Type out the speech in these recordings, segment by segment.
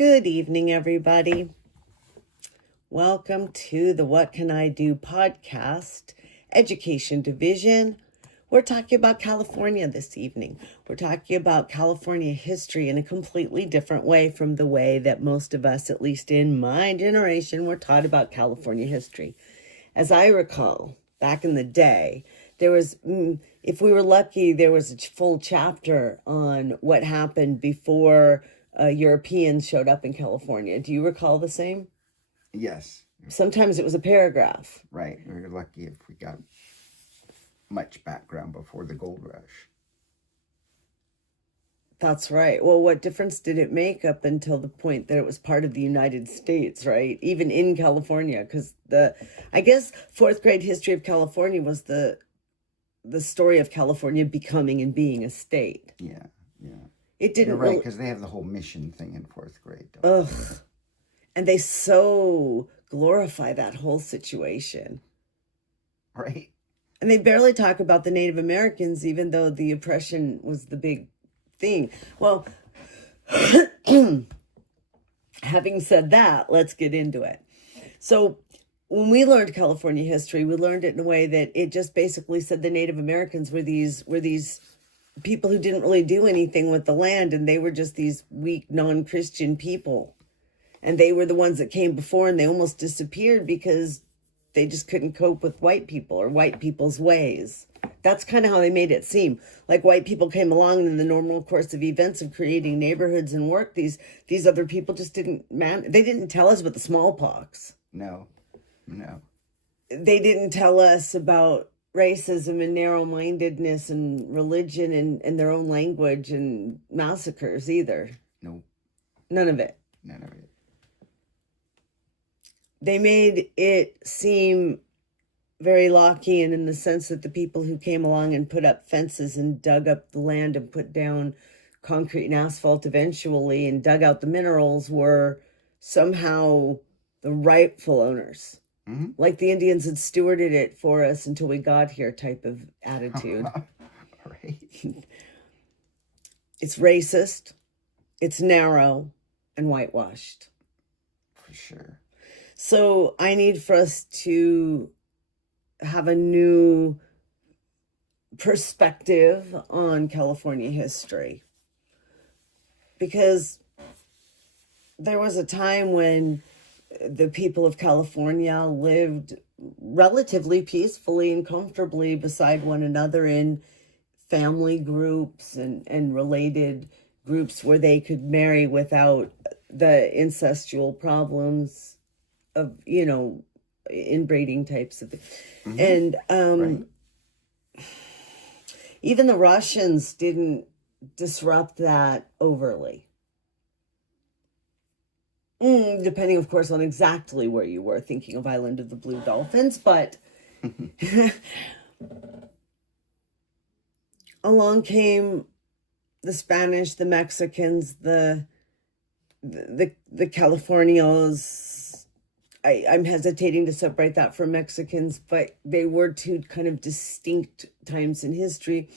Good evening, everybody. Welcome to the What Can I Do podcast, Education Division. We're talking about California this evening. We're talking about California history in a completely different way from the way that most of us, at least in my generation, were taught about California history. As I recall, back in the day, there was, if we were lucky, there was a full chapter on what happened before Europeans showed up in California. Do you recall the same? Yes. Sometimes it was a paragraph. Right. We were lucky if we got much background before the gold rush. That's right. Well, what difference did it make up until the point that it was part of the United States, right? Even in California, because I guess fourth grade history of California was the story of California becoming and being a state. Yeah. It didn't. You're right, because they have the whole mission thing in fourth grade. Ugh. And they so glorify that whole situation. Right. And they barely talk about the Native Americans, even though the oppression was the big thing. Well, having said that, let's get into it. So when we learned California history, we learned it in a way that it just basically said the Native Americans were these people who didn't really do anything with the land, and they were just these weak, non-Christian people. And they were the ones that came before, and they almost disappeared because they just couldn't cope with white people or white people's ways. That's kind of how they made it seem. Like white people came along in the normal course of events of creating neighborhoods and work. These other people just didn't, they didn't tell us about the smallpox. No. They didn't tell us about racism and narrow-mindedness and religion and their own language and massacres either. No. None of it. None of it. They made it seem very Lockean in the sense that the people who came along and put up fences and dug up the land and put down concrete and asphalt eventually and dug out the minerals were somehow the rightful owners. Mm-hmm. Like the Indians had stewarded it for us until we got here type of attitude. Right. It's racist, it's narrow, and whitewashed. For sure. So I need for us to have a new perspective on California history. Because there was a time when the people of California lived relatively peacefully and comfortably beside one another in family groups and related groups where they could marry without the incestual problems of, inbreeding types of things. Mm-hmm. And right. Even the Russians didn't disrupt that overly. Depending, of course, on exactly where you were thinking of Island of the Blue Dolphins, but along came the Spanish, the Mexicans, the Californios. I'm hesitating to separate that from Mexicans, but they were two kind of distinct times in history.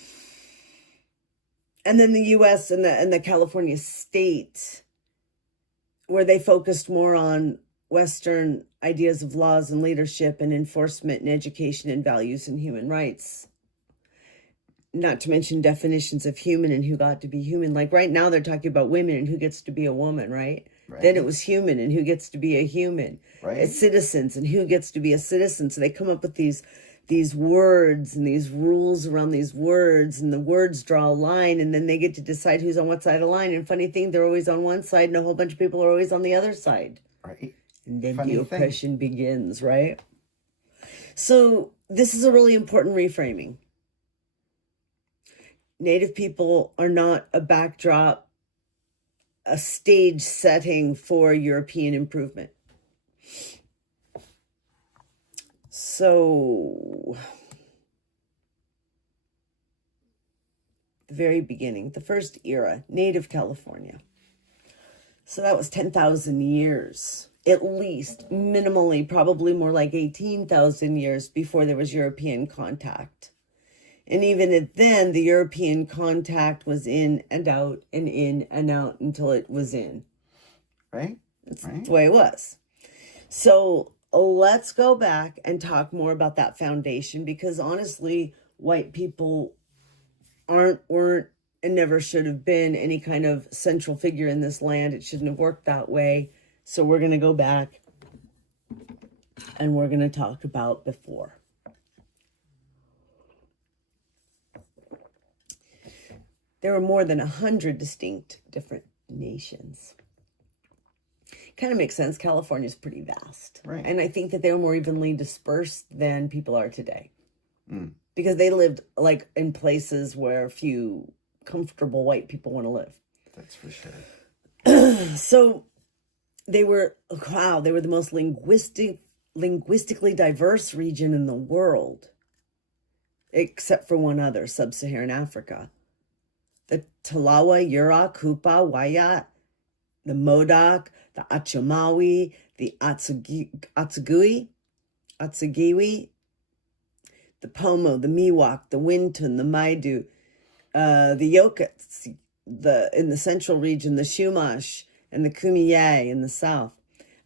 And then the U.S. and the California state, where they focused more on Western ideas of laws and leadership and enforcement and education and values and human rights. Not to mention definitions of human and who got to be human. Like right now they're talking about women and who gets to be a woman, right? Then it was human and who gets to be a human. Right. It's citizens and who gets to be a citizen. So they come up with these words and these rules around these words, and the words draw a line, and then they get to decide who's on what side of the line. And funny thing, they're always on one side and a whole bunch of people are always on the other side. Right. And then the oppression begins, right? So this is a really important reframing. Native people are not a backdrop, a stage setting for European improvement. So, the very beginning, the first era, Native California. So that was 10,000 years, at least, minimally, probably more like 18,000 years before there was European contact. And even then, the European contact was in and out and in and out until it was in. Right? It's Right? the way it was. So let's go back and talk more about that foundation, because honestly, white people weren't, and never should have been any kind of central figure in this land. It shouldn't have worked that way. So we're going to go back and we're going to talk about before. There were more than 100 distinct different nations. Kind of makes sense. California is pretty vast. Right. And I think that they were more evenly dispersed than people are today. Mm. Because they lived like in places where few comfortable white people want to live. That's for sure. So they were the most linguistically diverse region in the world, except for one other, sub-Saharan Africa. The Talawa, Yurok, Kupa, Wayat, the Modoc, the Achomawi, the Atsugiwi, the Pomo, the Miwok, the Wintun, the Maidu, the Yokuts, in the central region, the Chumash, and the Kumeyaay in the south.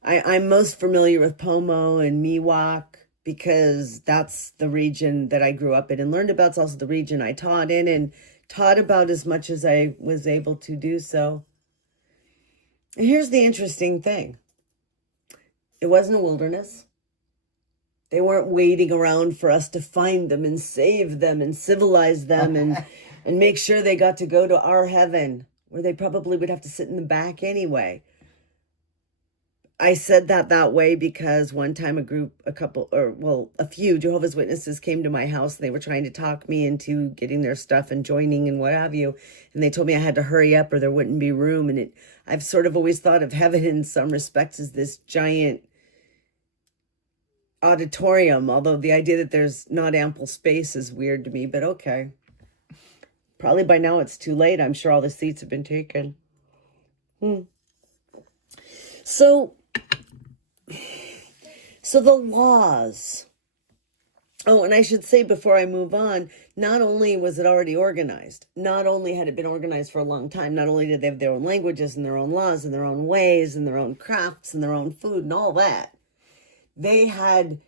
I'm most familiar with Pomo and Miwok because that's the region that I grew up in and learned about. It's also the region I taught in and taught about as much as I was able to do so. And here's the interesting thing. It wasn't a wilderness. They weren't waiting around for us to find them and save them and civilize them and make sure they got to go to our heaven, where they probably would have to sit in the back anyway. I said that way because one time a few Jehovah's Witnesses came to my house and they were trying to talk me into getting their stuff and joining and what have you. And they told me I had to hurry up or there wouldn't be room. And I've sort of always thought of heaven in some respects as this giant auditorium, although the idea that there's not ample space is weird to me, but okay. Probably by now it's too late. I'm sure all the seats have been taken. So the laws. Oh, and I should say before I move on, not only was it already organized, not only had it been organized for a long time, not only did they have their own languages and their own laws and their own ways and their own crafts and their own food and all that, they had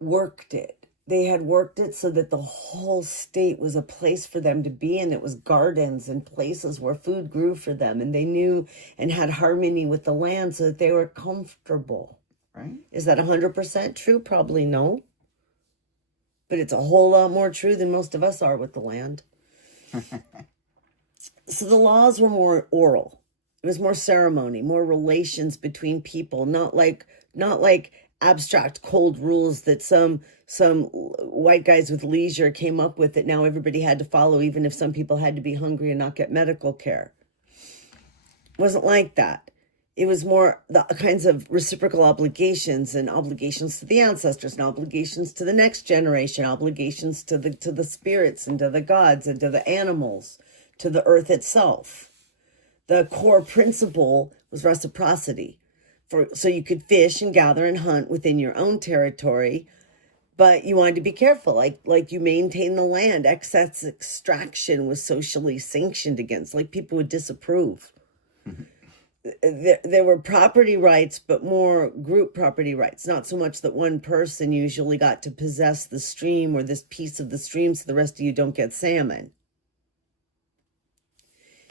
worked it. They had worked it so that the whole state was a place for them to be in. It was gardens and places where food grew for them. And they knew and had harmony with the land so that they were comfortable. Right? Is that 100% true? Probably no. But it's a whole lot more true than most of us are with the land. So the laws were more oral. It was more ceremony, more relations between people, not like abstract cold rules that some white guys with leisure came up with that now everybody had to follow, even if some people had to be hungry and not get medical care. It wasn't like that. It was more the kinds of reciprocal obligations and obligations to the ancestors and obligations to the next generation, obligations to the spirits and to the gods and to the animals, to the earth itself. The core principle was reciprocity. So you could fish and gather and hunt within your own territory, but you wanted to be careful, like you maintain the land. Excess extraction was socially sanctioned against, like people would disapprove. There were property rights, but more group property rights. Not so much that one person usually got to possess the stream or this piece of the stream so the rest of you don't get salmon.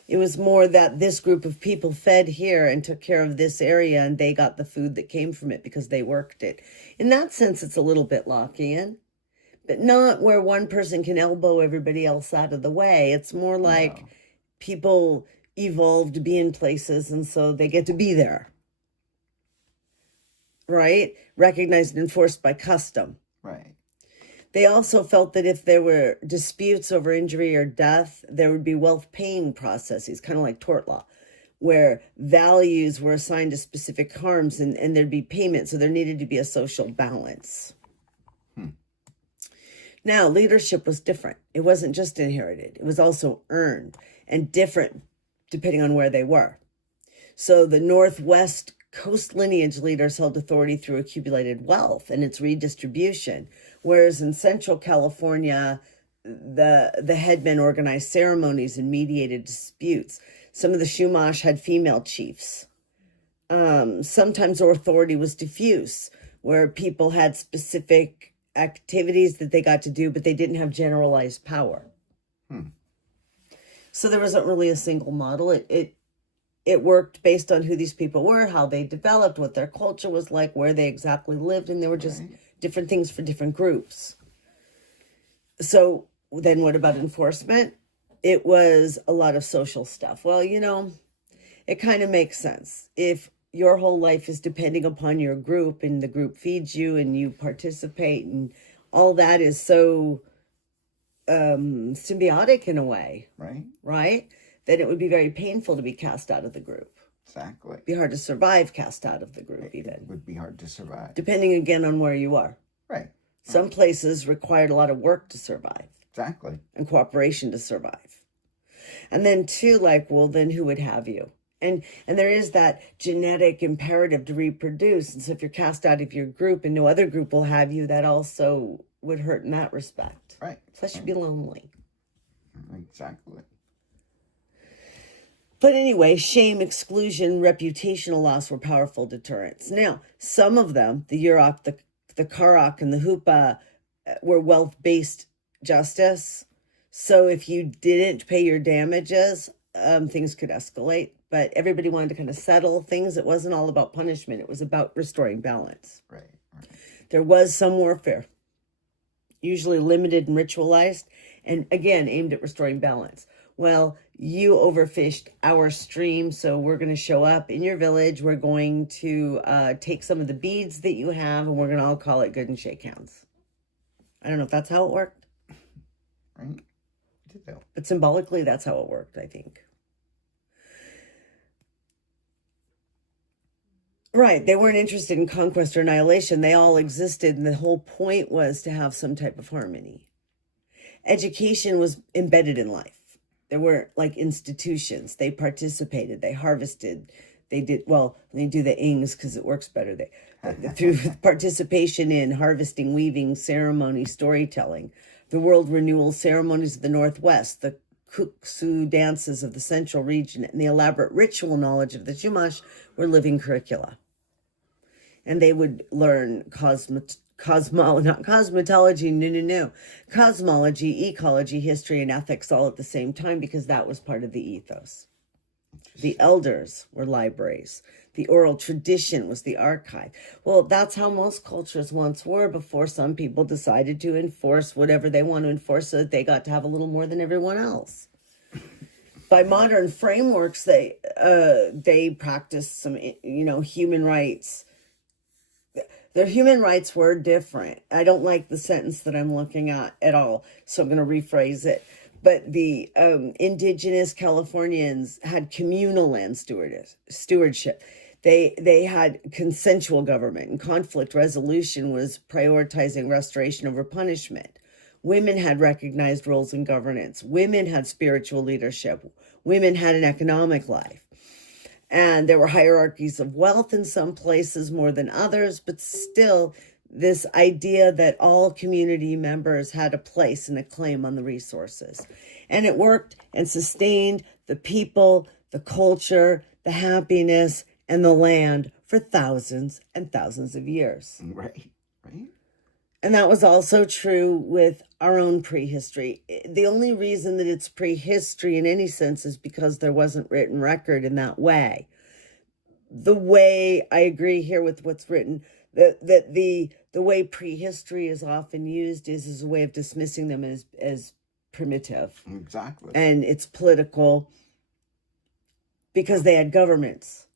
It was more that this group of people fed here and took care of this area and they got the food that came from it because they worked it. In that sense, it's a little bit Lockean, but not where one person can elbow everybody else out of the way. It's more like people evolved to be in places and so they get to be there. Right? Recognized and enforced by custom. Right. They also felt that if there were disputes over injury or death, there would be wealth paying processes, kind of like tort law, where values were assigned to specific harms and there'd be payment. So there needed to be a social balance. Now, leadership was different. It wasn't just inherited. It was also earned and different depending on where they were. So the Northwest coast lineage leaders held authority through accumulated wealth and its redistribution, whereas in Central California, the headmen organized ceremonies and mediated disputes. Some of the Chumash had female chiefs. Sometimes authority was diffuse, where people had specific activities that they got to do, but they didn't have generalized power. So there wasn't really a single model. It worked based on who these people were, how they developed, what their culture was like, where they exactly lived, and there were just different things for different groups. So then what about enforcement? It was a lot of social stuff. Well, it kind of makes sense. If your whole life is depending upon your group and the group feeds you and you participate and all that is so symbiotic in a way, right? Then it would be very painful to be cast out of the group. Exactly. It'd be hard to survive cast out of the group, even. It would be hard to survive. Depending again on where you are. Right. Some places required a lot of work to survive. Exactly. And cooperation to survive. And then too, like, well, then who would have you? And there is that genetic imperative to reproduce. And so if you're cast out of your group and no other group will have you, that also would hurt in that respect. Right. Plus you'd be lonely. Exactly. But anyway, shame, exclusion, reputational loss were powerful deterrents. Now, some of them, the Yurok, the Karok, and the Hupa, were wealth-based justice. So if you didn't pay your damages, things could escalate. But everybody wanted to kind of settle things. It wasn't all about punishment. It was about restoring balance. Right. There was some warfare, usually limited and ritualized, and again, aimed at restoring balance. Well, you overfished our stream, so we're going to show up in your village. We're going to take some of the beads that you have, and we're going to all call it good and shake hands. I don't know if that's how it worked. Right. But symbolically, that's how it worked, I think. Right. They weren't interested in conquest or annihilation. They all existed, and the whole point was to have some type of harmony. Education was embedded in life. There weren't like institutions. They participated. They harvested. They did, well, they do the ings because it works better. Through participation in harvesting, weaving, ceremony, storytelling, the world renewal ceremonies of the Northwest, the kuksu dances of the Central region, and the elaborate ritual knowledge of the Chumash were living curricula. And they would learn cosmology, ecology, history, and ethics all at the same time because that was part of the ethos. The elders were libraries. The oral tradition was the archive. Well, that's how most cultures once were before some people decided to enforce whatever they want to enforce so that they got to have a little more than everyone else. By modern frameworks, they practiced some, human rights. Their human rights were different. I don't like the sentence that I'm looking at all, so I'm going to rephrase it. But the indigenous Californians had communal land stewardship. They had consensual government, and conflict resolution was prioritizing restoration over punishment. Women had recognized roles in governance. Women had spiritual leadership. Women had an economic life. And there were hierarchies of wealth in some places more than others, but still this idea that all community members had a place and a claim on the resources. And it worked and sustained the people, the culture, the happiness, and the land for thousands and thousands of years. Right. And that was also true with our own prehistory. The only reason that it's prehistory in any sense is because there wasn't written record in that way. The way I agree here with what's written, that the way prehistory is often used is as a way of dismissing them as primitive. Exactly. And it's political because they had governments.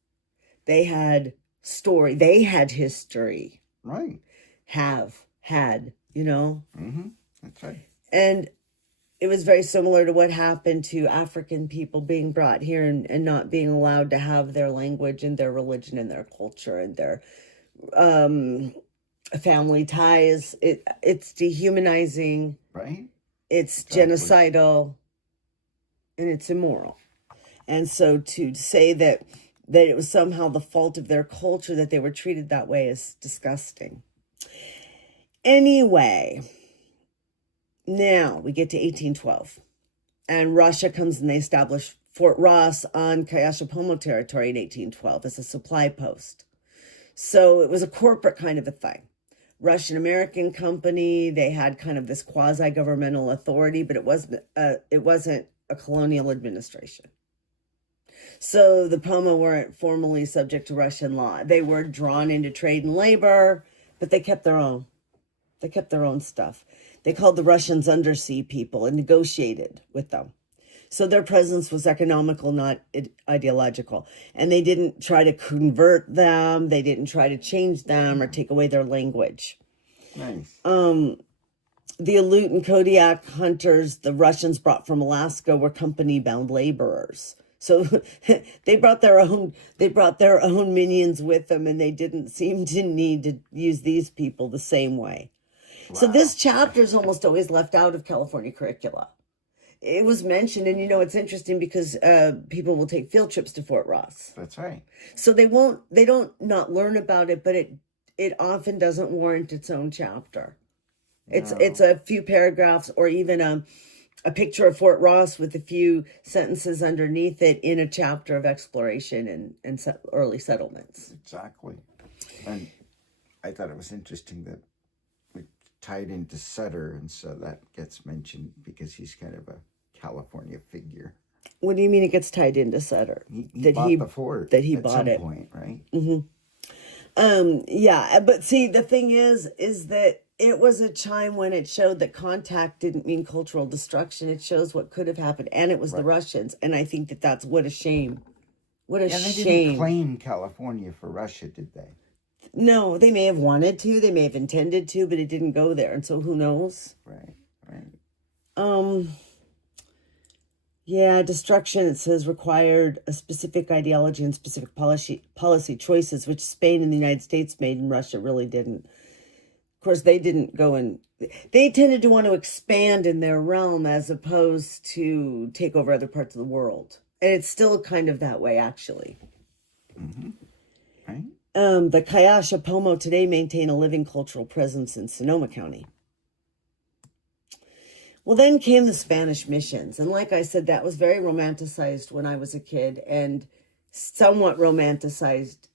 They had story. They had history. Right. Had, Mm-hmm. That's right. And it was very similar to what happened to African people being brought here and not being allowed to have their language and their religion and their culture and their family ties. It's dehumanizing. Right. It's Exactly. genocidal, and it's immoral. And so to say that it was somehow the fault of their culture that they were treated that way is disgusting. Anyway, now we get to 1812, and Russia comes and they establish Fort Ross on Kayashapomo territory in 1812 as a supply post. So it was a corporate kind of a thing. Russian American company, they had kind of this quasi-governmental authority, but it wasn't a colonial administration. So the Pomo weren't formally subject to Russian law. They were drawn into trade and labor, but they kept their own. They kept their own stuff. They called the Russians undersea people and negotiated with them. So their presence was economical, not ideological. And they didn't try to convert them. They didn't try to change them or take away their language. Nice. The Aleut and Kodiak hunters the Russians brought from Alaska were company-bound laborers. So they brought their own minions with them, and they didn't seem to need to use these people the same way. Wow. So this chapter is almost always left out of California curricula. It was mentioned, and it's interesting because people will take field trips to Fort Ross. That's right. So they don't not learn about it, but it often doesn't warrant its own chapter. It's a few paragraphs or even a picture of Fort Ross with a few sentences underneath it in a chapter of exploration and early settlements. Exactly. And I thought it was interesting that we tied into Sutter, and so that gets mentioned because he's kind of a California figure. What do you mean it gets tied into Sutter? He bought the fort at some point, right? Mm-hmm. Yeah, but see, the thing is that it was a time when it showed that contact didn't mean cultural destruction. It shows what could have happened, and it was the Russians. And I think that's what a shame. What a shame. They didn't claim California for Russia, did they? No, they may have wanted to, they may have intended to, but it didn't go there. And so who knows? Right. Yeah, destruction, it says, required a specific ideology and specific policy choices, which Spain and the United States made and Russia really didn't. Of course, they didn't go and they tended to want to expand in their realm as opposed to take over other parts of the world. And it's still kind of that way, actually. Mm-hmm. Right. The Kayashapomo today maintain a living cultural presence in Sonoma County. Well, then came the Spanish missions. And like I said, that was very romanticized when I was a kid and somewhat romanticized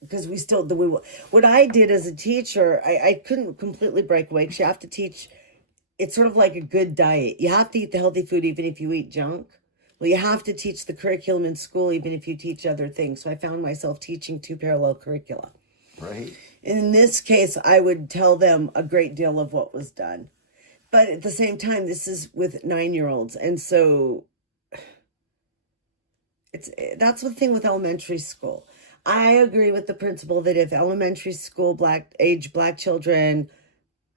because what I did as a teacher, I couldn't completely break away because you have to teach. It's sort of like a good diet. You have to eat the healthy food even if you eat junk. Well, you have to teach the curriculum in school even if you teach other things. So I found myself teaching two parallel curricula. Right. And in this case, I would tell them a great deal of what was done. But at the same time, this is with 9-year-olds. And so that's the thing with elementary school. I agree with the principle that if elementary school black children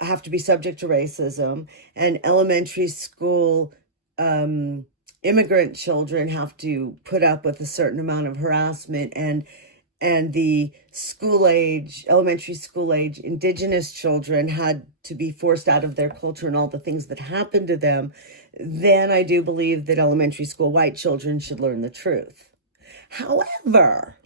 have to be subject to racism and elementary school immigrant children have to put up with a certain amount of harassment and the elementary school age indigenous children had to be forced out of their culture and all the things that happened to them, then I do believe that elementary school white children should learn the truth. However,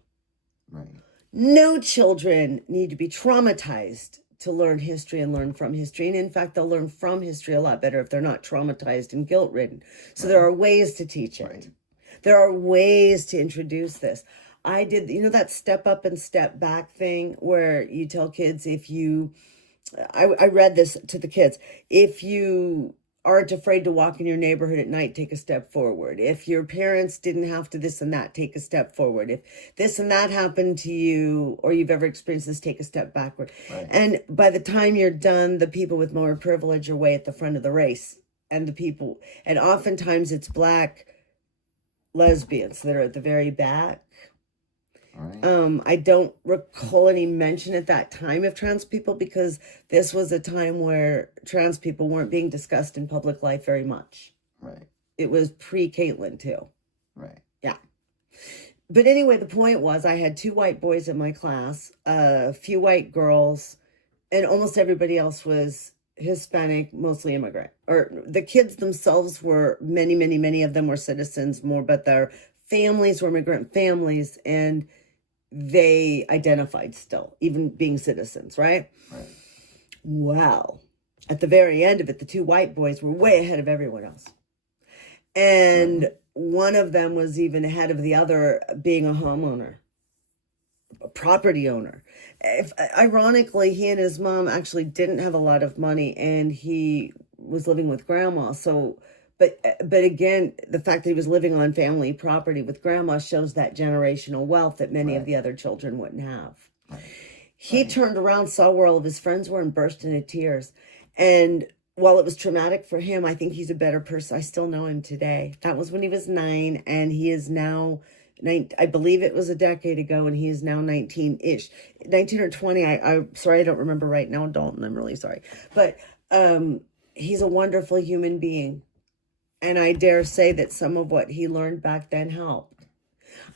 no children need to be traumatized to learn history and learn from history. And in fact, they'll learn from history a lot better if they're not traumatized and guilt-ridden. So there are ways to teach it. There are ways to introduce this. I did, that step up and step back thing where you tell kids I read this to the kids, if you aren't afraid to walk in your neighborhood at night, take a step forward. If your parents didn't have to this and that, take a step forward. If this and that happened to you or you've ever experienced this, take a step backward. Right. And by the time you're done, the people with more privilege are way at the front of the race. And oftentimes it's Black lesbians that are at the very back. Right. I don't recall any mention at that time of trans people because this was a time where trans people weren't being discussed in public life very much. Right. It was pre-Caitlin too. Right. Yeah. But anyway, the point was I had 2 white boys in my class, a few white girls, and almost everybody else was Hispanic, mostly immigrant. Or the kids themselves were, many of them were citizens more, but their families were immigrant families, and they identified still, even being citizens, right? Right. Well, at the very end of it, the 2 white boys were way ahead of everyone else. And one of them was even ahead of the other, being a homeowner, a property owner. Ironically, he and his mom actually didn't have a lot of money, and he was living with grandma. So, but again, the fact that he was living on family property with grandma shows that generational wealth that many of the other children wouldn't have. He turned around, saw where all of his friends were, and burst into tears. And while it was traumatic for him, I think he's a better person. I still know him today. That was when he was 9, and he is now 9. I believe it was a decade ago, and he is now 19-ish. 19 or 20. I'm sorry, I don't remember right now, Dalton. I'm really sorry. But he's a wonderful human being. And I dare say that some of what he learned back then helped.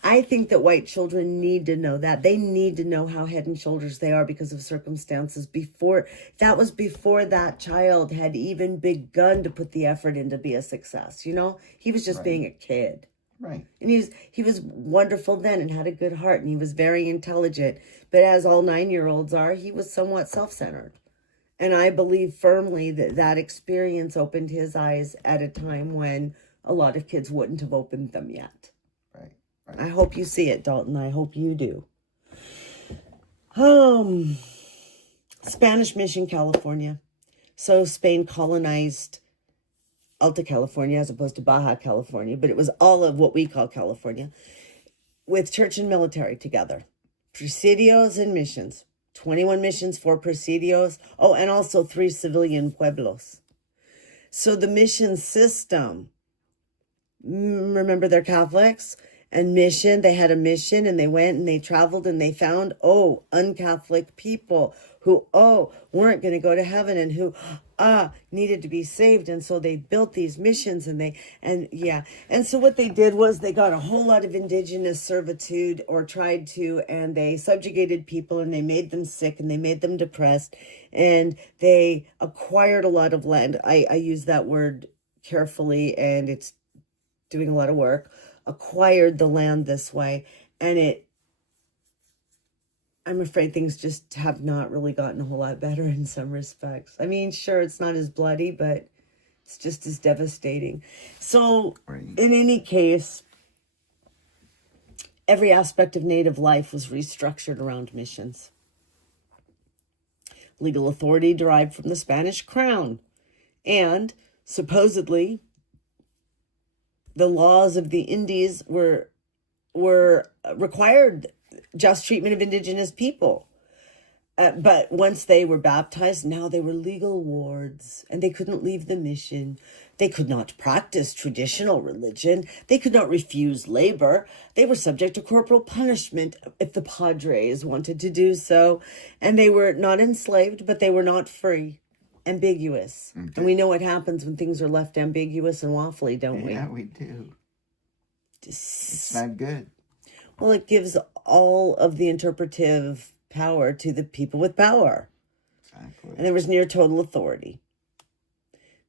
I think that white children need to know that. They need to know how head and shoulders they are because of circumstances before that child had even begun to put the effort in to be a success. You know, he was just being a kid. Right. And he was wonderful then and had a good heart, and he was very intelligent. But as all 9-year-olds are, he was somewhat self-centered. And I believe firmly that that experience opened his eyes at a time when a lot of kids wouldn't have opened them yet. Right. I hope you see it, Dalton. I hope you do. Spanish Mission, California. So Spain colonized Alta California as opposed to Baja California, but it was all of what we call California, with church and military together. Presidios and missions. 21 missions, 4 presidios. Oh, and also 3 civilian pueblos. So the mission system, remember, they're Catholics, and mission, they had a mission, and they went and they traveled and they found, un-Catholic people who, weren't going to go to heaven, and who, needed to be saved. And so they built these missions, and so what they did was they got a whole lot of indigenous servitude, or tried to, and they subjugated people, and they made them sick, and they made them depressed, and they acquired a lot of land. I use that word carefully, and it's doing a lot of work. Acquired the land this way, and I'm afraid things just have not really gotten a whole lot better in some respects. I mean, sure, it's not as bloody, but it's just as devastating. So, in any case, every aspect of Native life was restructured around missions. Legal authority derived from the Spanish crown, and supposedly the laws of the Indies were required just treatment of indigenous people. But once they were baptized, now they were legal wards, and they couldn't leave the mission. They could not practice traditional religion. They could not refuse labor. They were subject to corporal punishment if the padres wanted to do so. And they were not enslaved, but they were not free. Ambiguous. Okay. And we know what happens when things are left ambiguous and waffly, don't we? Yeah, we do. It's not good. Well, it gives all of the interpretive power to the people with power. Exactly. And there was near total authority.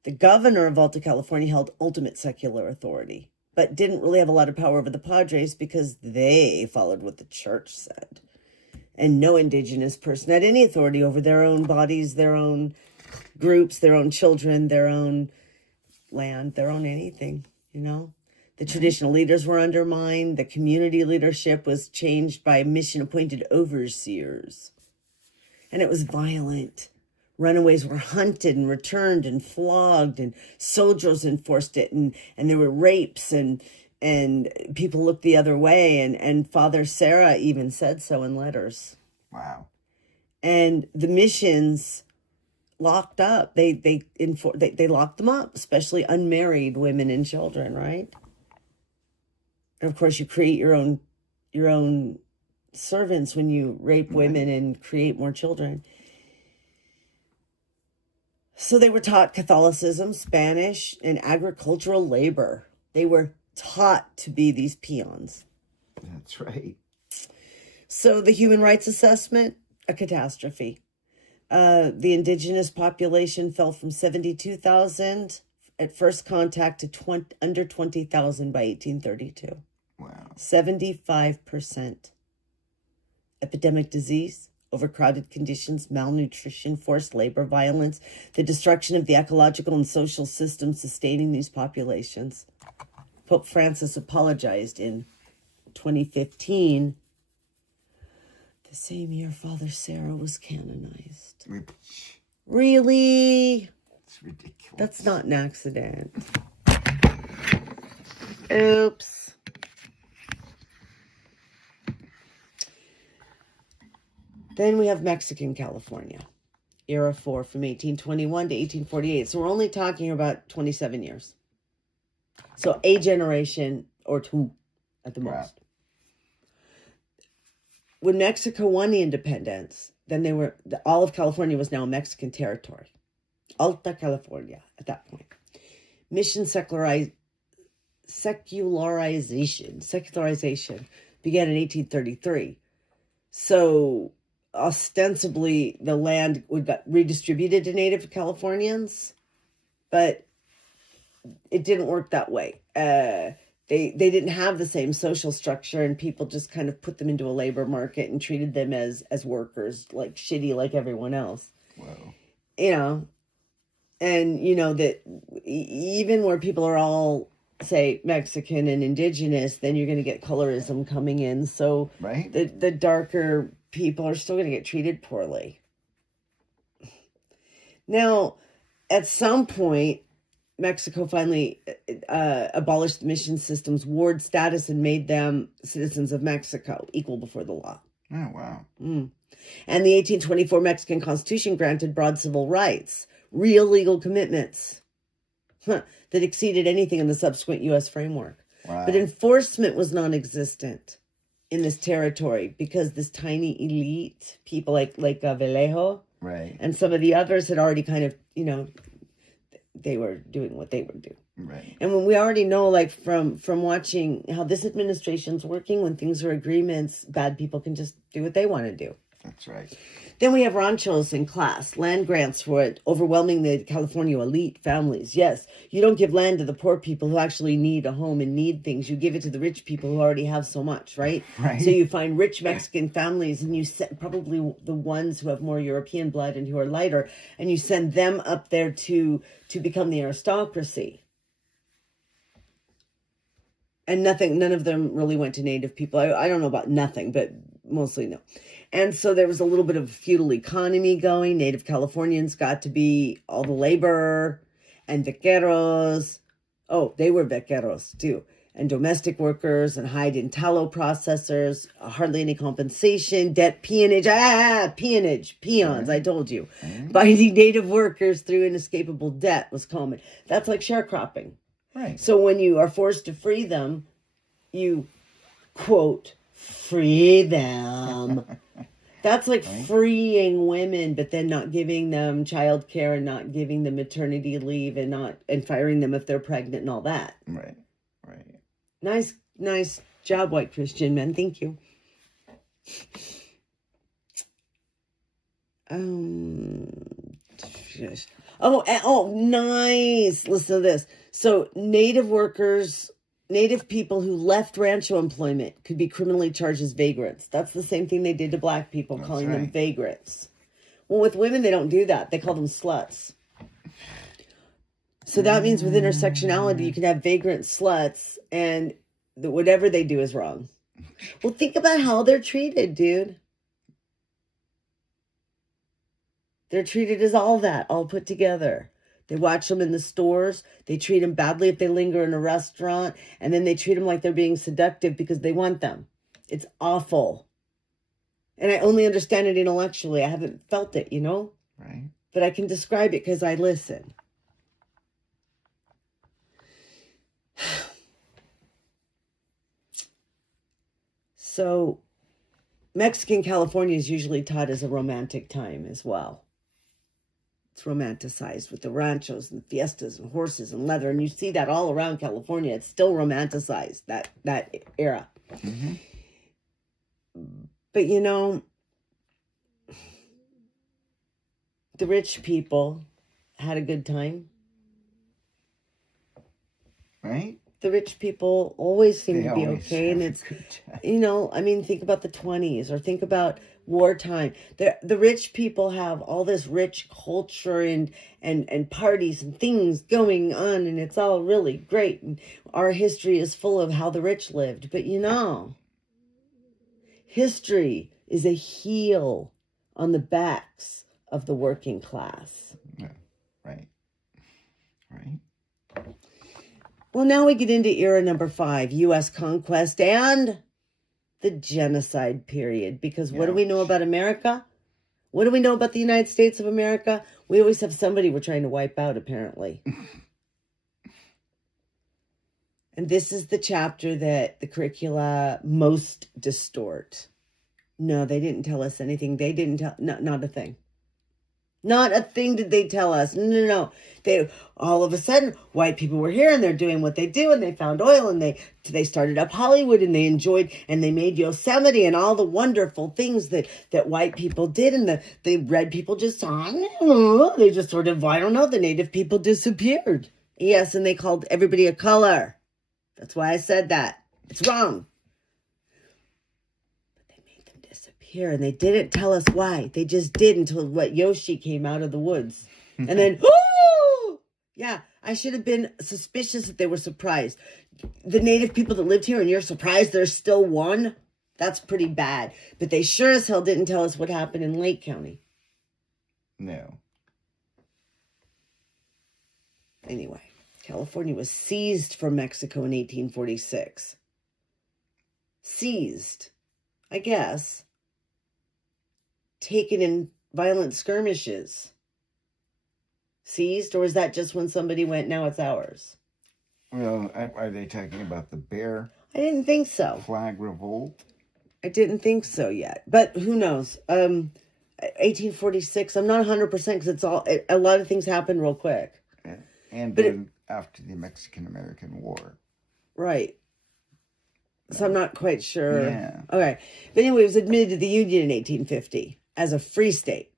The governor of Alta California held ultimate secular authority, but didn't really have a lot of power over the padres because they followed what the church said. And no indigenous person had any authority over their own bodies, their own groups, their own children, their own land, their own anything, you know. The traditional leaders were undermined. The community leadership was changed by mission-appointed overseers. And it was violent. Runaways were hunted and returned and flogged, and soldiers enforced it, and there were rapes, and people looked the other way, and Father Sarah even said so in letters. Wow. And the missions locked up. They locked them up, especially unmarried women and children, right? And of course, you create your own servants when you rape women and create more children. So they were taught Catholicism, Spanish, and agricultural labor. They were taught to be these peons. That's right. So the human rights assessment, a catastrophe. The indigenous population fell from 72,000 at first contact to under 20,000 by 1832. Wow. 75%. Epidemic disease, overcrowded conditions, malnutrition, forced labor, violence, the destruction of the ecological and social systems sustaining these populations. Pope Francis apologized in 2015, the same year Father Sarah was canonized. Really? It's ridiculous. That's not an accident. Oops. Then we have Mexican California, era 4 from 1821 to 1848. So we're only talking about 27 years. So a generation or two at the most. Wow. When Mexico won the independence, then all of California was now Mexican territory. Alta California at that point. Mission secularization began in 1833. So ostensibly the land got redistributed to Native Californians, but it didn't work that way. They didn't have the same social structure, and people just kind of put them into a labor market and treated them as workers, like shitty, like everyone else. Wow. You know, and you know that even where people are all, say, Mexican and indigenous, then you're going to get colorism coming in. So right. the darker people are still going to get treated poorly. Now, at some point, Mexico finally abolished the mission system's ward status and made them citizens of Mexico, equal before the law. Oh, wow. And the 1824 Mexican Constitution granted broad civil rights, real legal commitments that exceeded anything in the subsequent U.S. framework. Wow. But enforcement was non-existent in this territory because this tiny elite, people like Vallejo, right, and some of the others had already kind of, they were doing what they would do. Right. And when we already know, like from watching how this administration's working, when things are agreements, bad people can just do what they want to do. That's right. Then we have ranchos in class, land grants for it, overwhelming the California elite families. Yes, you don't give land to the poor people who actually need a home and need things. You give it to the rich people who already have so much, right? Right. So you find rich Mexican families, and you set probably the ones who have more European blood and who are lighter, and you send them up there to become the aristocracy. And none of them really went to Native people. I don't know about nothing, but mostly no. And so there was a little bit of a feudal economy going. Native Californians got to be all the labor, and vaqueros. Oh, they were vaqueros too. And domestic workers and hide and tallow processors. Hardly any compensation, debt, peonage. Peons, I told you. Binding Native workers through inescapable debt was common. That's like sharecropping. Right. So when you are forced to free them, you, quote, free them. That's like freeing women, but then not giving them childcare and not giving them maternity leave and firing them if they're pregnant and all that. Right. Nice job, white Christian men. Thank you. Oh, nice. Listen to this. So Native people who left rancho employment could be criminally charged as vagrants. That's the same thing they did to black people, calling them vagrants. Well, with women, they don't do that. They call them sluts. So that means with intersectionality, you can have vagrant sluts, and whatever they do is wrong. Well, think about how they're treated, dude. They're treated as all that, all put together. They watch them in the stores. They treat them badly if they linger in a restaurant. And then they treat them like they're being seductive because they want them. It's awful. And I only understand it intellectually. I haven't felt it, Right. But I can describe it because I listen. So Mexican California is usually taught as a romantic time as well. It's romanticized with the ranchos and fiestas and horses and leather. And you see that all around California. It's still romanticized, that era. Mm-hmm. But, the rich people had a good time. Right. the rich people always seem They to be always okay. And have a it's, good time. you know, I mean, think about the 20s or think about wartime. The rich people have all this rich culture and parties and things going on, and it's all really great. And our history is full of how the rich lived. But you know, history is a heel on the backs of the working class. Yeah, right. Right. Well, now we get into era number 5, U.S. conquest and the genocide period. Because what do we know about America? What do we know about the United States of America? We always have somebody we're trying to wipe out, apparently. And this is the chapter that the curricula most distort. No, they didn't tell us anything. They didn't tell, not a thing. Not a thing did they tell us. No. They all of a sudden, white people were here and they're doing what they do, and they found oil, and they started up Hollywood, and they enjoyed, and they made Yosemite and all the wonderful things that white people did, and the red people just saw. They just sort of, I don't know, the native people disappeared. Yes, and they called everybody a color. That's why I said that. It's wrong. Here, and they didn't tell us why. They just did until Yoshi came out of the woods. And then, oh! Yeah, I should have been suspicious if they were surprised. The native people that lived here, and you're surprised there's still one? That's pretty bad. But they sure as hell didn't tell us what happened in Lake County. No. Anyway, California was seized from Mexico in 1846. Seized, I guess. Taken in violent skirmishes. Seized, or is that just when somebody went, now it's ours? Well, are they talking about the Bear I didn't think so. Flag Revolt? I didn't think so yet, but who knows? 1846. I'm not 100% because it's all. A lot of things happened real quick. And then after the Mexican-American War. Right. So I'm not quite sure. Yeah. Okay. But anyway, it was admitted to the Union in 1850 as a free state.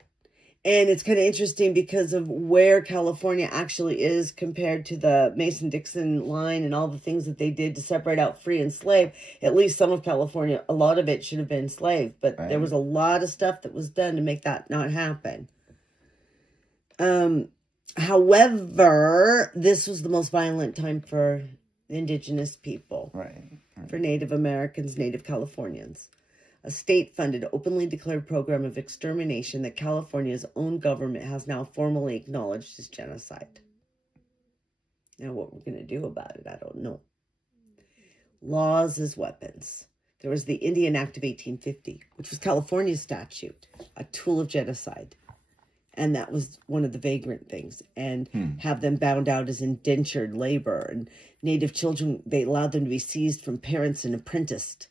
And it's kind of interesting because of where California actually is compared to the Mason-Dixon line and all the things that they did to separate out free and slave. At least some of California, a lot of it should have been enslaved. But there was a lot of stuff that was done to make that not happen. However, this was the most violent time for indigenous people. Right. For Native Americans, Native Californians. A state-funded, openly declared program of extermination that California's own government has now formally acknowledged as genocide. Now, what we're going to do about it, I don't know. Laws as weapons. There was the Indian Act of 1850, which was California's statute, a tool of genocide. And that was one of the vagrant things. And have them bound out as indentured labor. And Native children, they allowed them to be seized from parents and apprenticed.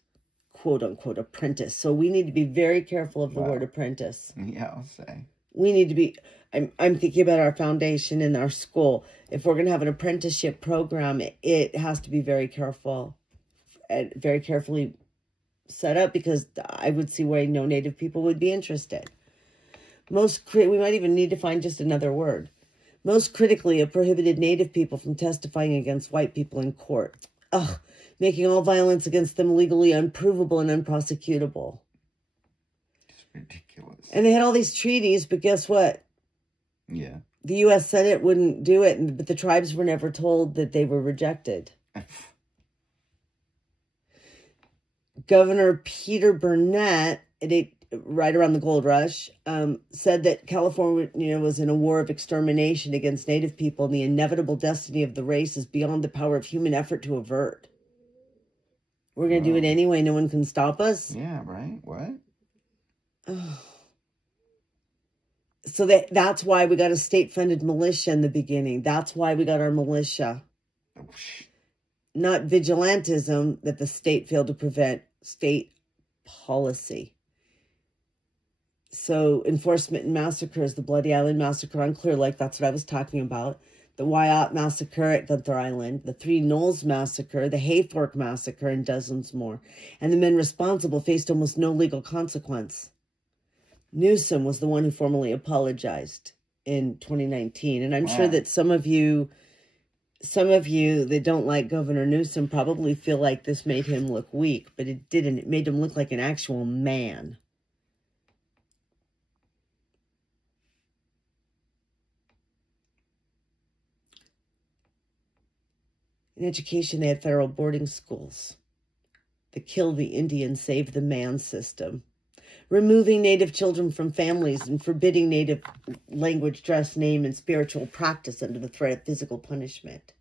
Quote unquote apprentice. So we need to be very careful of the word apprentice. Yeah, I'll say. We need to be, I'm thinking about our foundation and our school. If we're going to have an apprenticeship program, it has to be very careful and very carefully set up, because I would see why no Native people would be interested. We might even need to find just another word. Most critically, it prohibited Native people from testifying against white people in court. Ugh. Making all violence against them legally unprovable and unprosecutable. It's ridiculous. And they had all these treaties, but guess what? Yeah. The U.S. Senate wouldn't do it, but the tribes were never told that they were rejected. Governor Peter Burnett, right around the gold rush, said that California was in a war of extermination against Native people, and the inevitable destiny of the race is beyond the power of human effort to avert. We're going to do it anyway. No one can stop us. Yeah, right? What? Oh. So that's why we got a state-funded militia in the beginning. That's why we got our militia. Not vigilantism that the state failed to prevent, state policy. So enforcement and massacres, the Bloody Island Massacre on Clear Lake, that's what I was talking about. The Wyatt Massacre at Gunther Island, the Three Knolls Massacre, the Hayfork Massacre, and dozens more. And the men responsible faced almost no legal consequence. Newsom was the one who formally apologized in 2019. And I'm sure that some of you Some of you that don't like Governor Newsom probably feel like this made him look weak, but it didn't. It made him look like an actual man. In education, they had federal boarding schools. The kill the Indian, save the man system. Removing Native children from families and forbidding Native language, dress, name, and spiritual practice under the threat of physical punishment.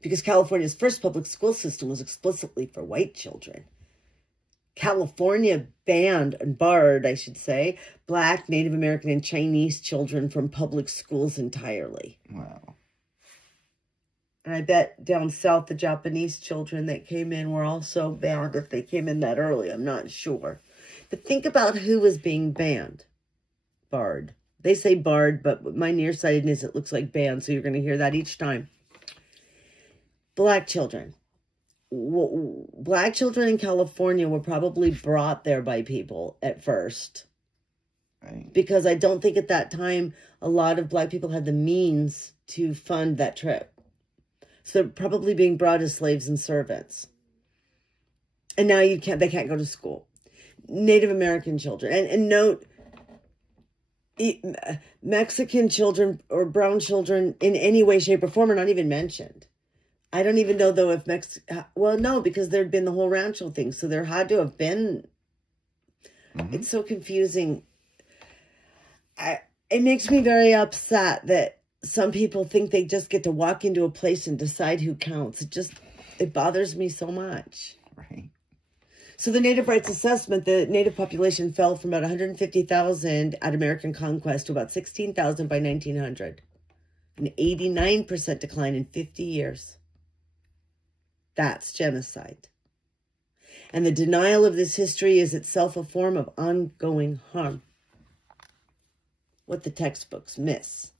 Because California's first public school system was explicitly for white children. California banned and barred, I should say, Black, Native American, and Chinese children from public schools entirely. Wow. And I bet down south, the Japanese children that came in were also banned if they came in that early. I'm not sure. But think about who was being banned. Barred. They say barred, but my nearsightedness, it looks like banned, so you're going to hear that each time. Black children. Black children in California were probably brought there by people at first. Right. Because I don't think at that time a lot of Black people had the means to fund that trip. So they're probably being brought as slaves and servants. And now they can't go to school. Native American children. And note, Mexican children or brown children in any way, shape, or form are not even mentioned. I don't even know, though, if well, no, because there'd been the whole Rancho thing. So there had to have been. Mm-hmm. It's so confusing. It makes me very upset that some people think they just get to walk into a place and decide who counts. It bothers me so much. Right. So the Native Rights Assessment, the Native population fell from about 150,000 at American conquest to about 16,000 by 1900. An 89% decline in 50 years. That's genocide. And the denial of this history is itself a form of ongoing harm. What the textbooks miss.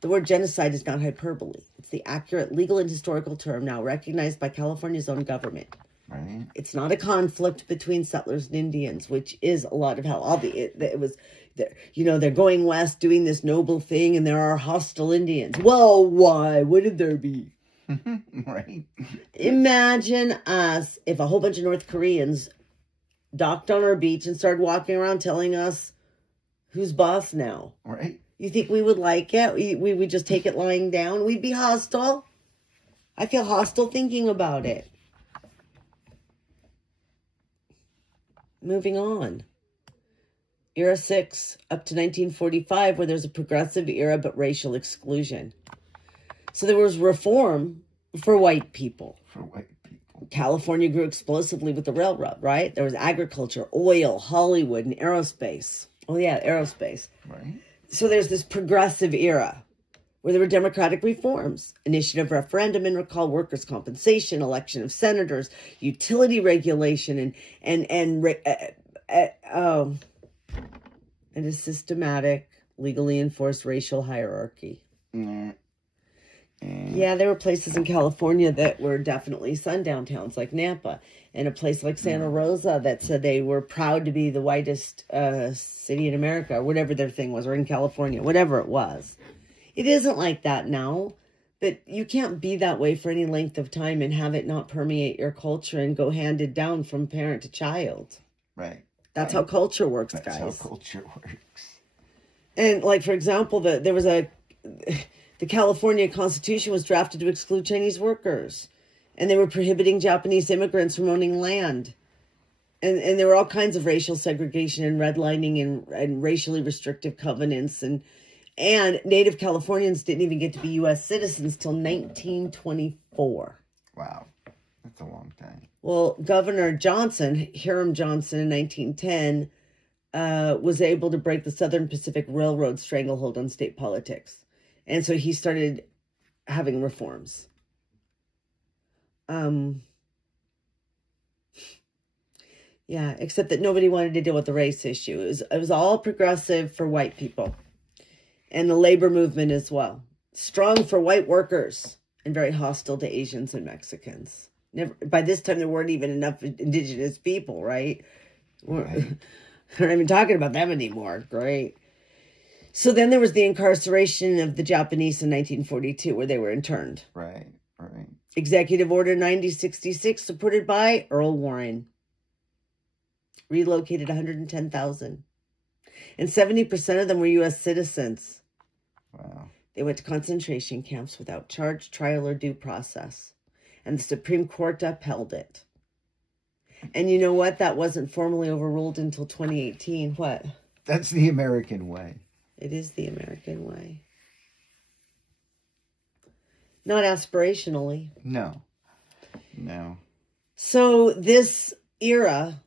The word genocide is not hyperbole. It's the accurate legal and historical term now recognized by California's own government. Right. It's not a conflict between settlers and Indians, which is a lot of hell. They're going west doing this noble thing, and there are hostile Indians. Well, why? What did there be? Right. Imagine us if a whole bunch of North Koreans docked on our beach and started walking around telling us who's boss now. Right. You think we would like it? We would just take it lying down? We'd be hostile. I feel hostile thinking about it. Moving on. Era 6 up to 1945, where there's a progressive era but racial exclusion. So there was reform for white people. For white people. California grew explosively with the railroad, right? There was agriculture, oil, Hollywood, and aerospace. Oh yeah, aerospace. Right. So there's this progressive era where there were democratic reforms, initiative referendum and recall workers' compensation, election of senators, utility regulation, and a systematic, legally enforced racial hierarchy. Mm. Yeah, there were places in California that were definitely sundown towns like Napa, and a place like Santa Rosa that said they were proud to be the whitest city in America, or whatever their thing was, or in California, whatever it was. It isn't like that now, but you can't be that way for any length of time and have it not permeate your culture and go handed down from parent to child. Right. That's how culture works, That's guys. how culture works. And like, for example, the California Constitution was drafted to exclude Chinese workers, and they were prohibiting Japanese immigrants from owning land. And there were all kinds of racial segregation and redlining and racially restrictive covenants. And Native Californians didn't even get to be U.S. citizens till 1924. Wow. That's a long time. Well, Governor Johnson, Hiram Johnson in 1910, was able to break the Southern Pacific Railroad stranglehold on state politics. And so he started having reforms. Yeah, except that nobody wanted to deal with the race issue. It was all progressive for white people. And the labor movement as well. Strong for white workers and very hostile to Asians and Mexicans. By this time, there weren't even enough indigenous people, right? Right. We're not even talking about them anymore. Great. So then there was the incarceration of the Japanese in 1942, where they were interned. Right. Executive Order 9066, supported by Earl Warren, relocated 110,000. And 70% of them were U.S. citizens. Wow. They went to concentration camps without charge, trial, or due process. And the Supreme Court upheld it. And you know what? That wasn't formally overruled until 2018. What? That's the American way. It is the American way. Not aspirationally. No. So this era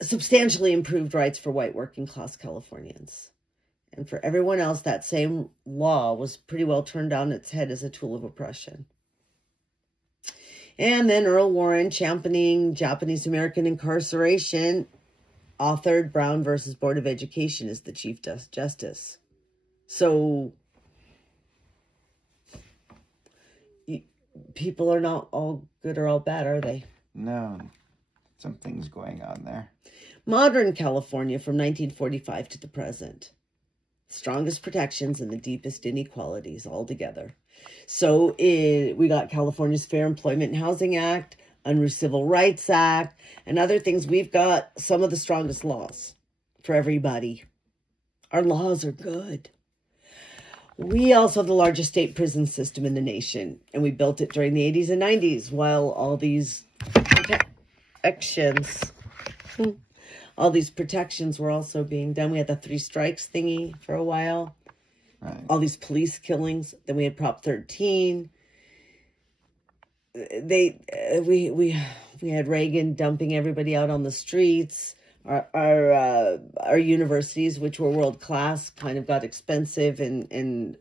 substantially improved rights for white working class Californians. And for everyone else, that same law was pretty well turned on its head as a tool of oppression. And then Earl Warren, championing Japanese American incarceration, authored Brown versus Board of Education as the Chief Justice. So people are not all good or all bad, are they? No. Something's going on there. Modern California from 1945 to the present. Strongest protections and the deepest inequalities all together. So we got California's Fair Employment and Housing Act, Unruh Civil Rights Act, and other things. We've got some of the strongest laws for everybody. Our laws are good. We also have the largest state prison system in the nation, and we built it during the 80s and 90s while all these protections were also being done. We had the 3 strikes thingy for a while. Right. All these police killings. Then we had Prop 13. We had Reagan dumping everybody out on the streets. Our universities, which were world class, kind of got expensive and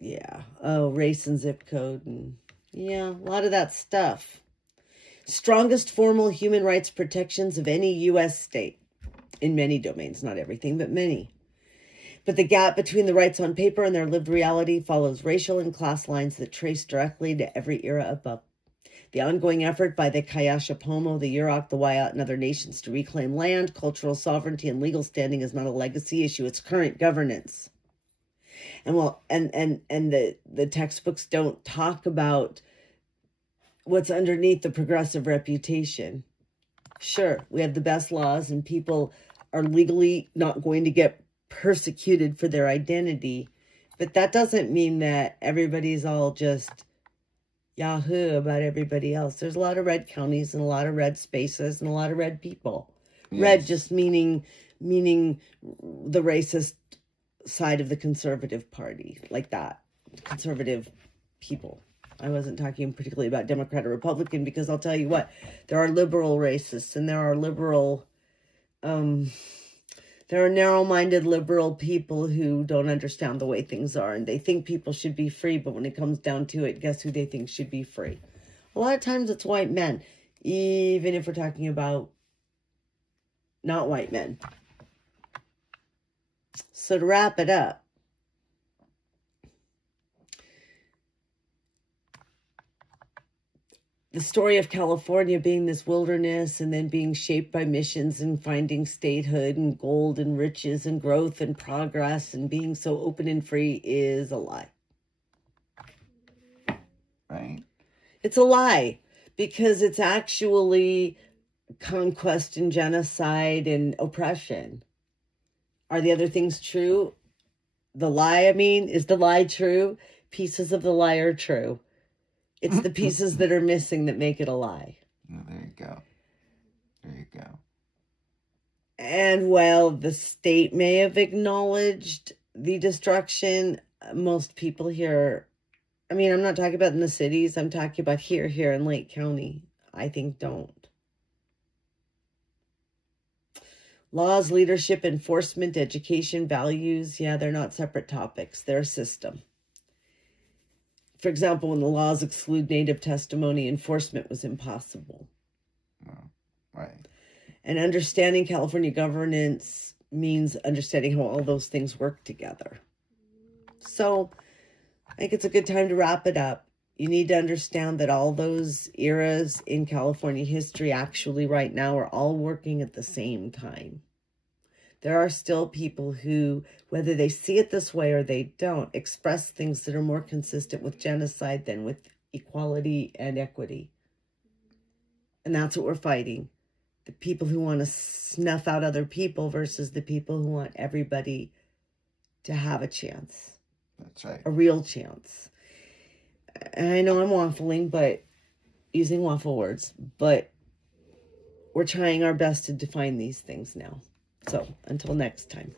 race and zip code and a lot of that stuff. Strongest formal human rights protections of any U.S. state in many domains, not everything, but many. But the gap between the rights on paper and their lived reality follows racial and class lines that trace directly to every era above. The ongoing effort by the Kayasha-Pomo, the Yurok, the Wyatt, and other nations to reclaim land, cultural sovereignty, and legal standing is not a legacy issue. It's current governance. And the textbooks don't talk about what's underneath the progressive reputation. Sure, we have the best laws and people are legally not going to get persecuted for their identity, but that doesn't mean that everybody's all just Yahoo about everybody else. There's a lot of red counties and a lot of red spaces and a lot of red people. Yes. Red just meaning the racist side of the conservative party, like that. Conservative people. I wasn't talking particularly about Democrat or Republican, because I'll tell you what, there are liberal racists and there are liberal, there are narrow-minded liberal people who don't understand the way things are, and they think people should be free, but when it comes down to it, guess who they think should be free? A lot of times it's white men, even if we're talking about not white men. So to wrap it up, the story of California being this wilderness and then being shaped by missions and finding statehood and gold and riches and growth and progress and being so open and free is a lie. Right. It's a lie because it's actually conquest and genocide and oppression. Are the other things true? The lie, is the lie true? Pieces of the lie are true. It's the pieces that are missing that make it a lie. Oh, there you go. There you go. And while the state may have acknowledged the destruction, most people here, I'm not talking about in the cities, I'm talking about here in Lake County, I think don't. Laws, leadership, enforcement, education, values, they're not separate topics. They're a system. For example, when the laws exclude Native testimony, enforcement was impossible. Oh, right. And understanding California governance means understanding how all those things work together. So I think it's a good time to wrap it up. You need to understand that all those eras in California history actually right now are all working at the same time. there are still people who, whether they see it this way or they don't, express things that are more consistent with genocide than with equality and equity. And that's what we're fighting. The people who want to snuff out other people versus the people who want everybody to have a chance. That's right. A real chance. And I know I'm waffling, but using waffle words, but we're trying our best to define these things now. So until next time.